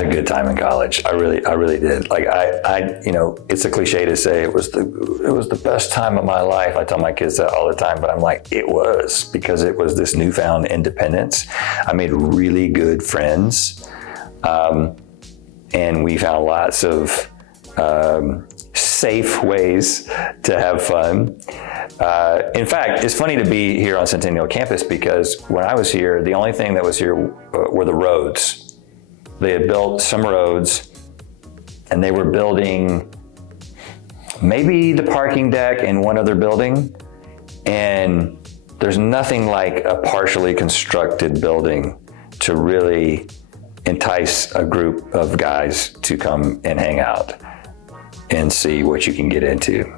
had a good time in college. I really did. Like it's a cliche to say it was the best time of my life. I tell my kids that all the time, but I'm like, it was, because it was this newfound independence. I made really good friends. And we found lots of safe ways to have fun. In fact, it's funny to be here on Centennial campus, because when I was here, the only thing that was here were the roads. They had built some roads, and they were building maybe the parking deck in one other building. And there's nothing like a partially constructed building to really entice a group of guys to come and hang out and see what you can get into.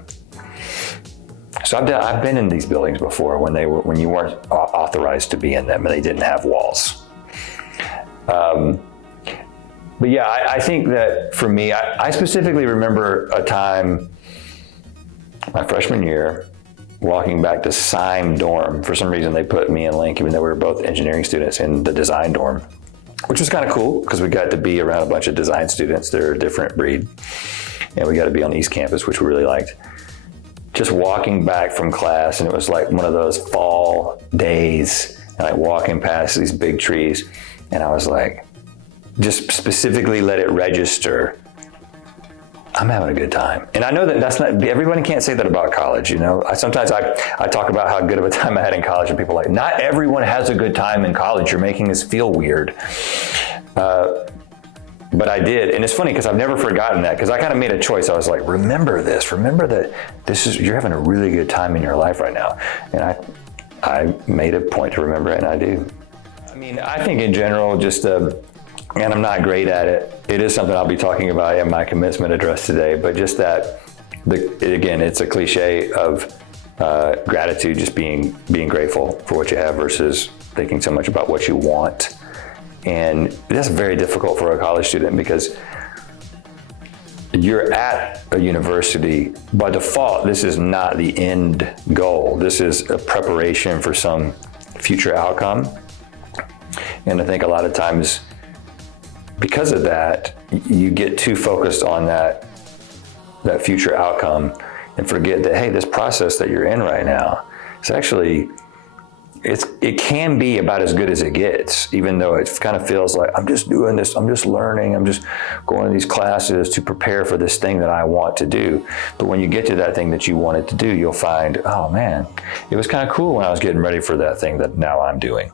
So I've been in these buildings before when you weren't authorized to be in them and they didn't have walls. But yeah, I think that for me, I specifically remember a time, my freshman year, walking back to Syme dorm. For some reason, they put me and Link, even though we were both engineering students, in the design dorm, which was kind of cool because we got to be around a bunch of design students. They're a different breed. And we got to be on the East Campus, which we really liked. Just walking back from class, and it was like one of those fall days, and like walking past these big trees, and I was like, just specifically let it register, I'm having a good time. And I know that that's not, everybody can't say that about college, you know? Sometimes I talk about how good of a time I had in college, and people are like, not everyone has a good time in college. You're making us feel weird. But I did, and it's funny because I've never forgotten that, because I kind of made a choice. I was like, remember that you're having a really good time in your life right now. And I made a point to remember it, and I do. I mean, I think in general, and I'm not great at it. It is something I'll be talking about in my commencement address today, but just that, again, it's a cliche of gratitude, just being grateful for what you have versus thinking so much about what you want. And that's very difficult for a college student, because you're at a university. By default, this is not the end goal. This is a preparation for some future outcome. And I think a lot of times, because of that, you get too focused on that future outcome and forget that, hey, this process that you're in right now, it's actually, it can be about as good as it gets, even though it kind of feels like, I'm just doing this, I'm just learning, I'm just going to these classes to prepare for this thing that I want to do. But when you get to that thing that you wanted to do, you'll find, oh man, it was kind of cool when I was getting ready for that thing that now I'm doing.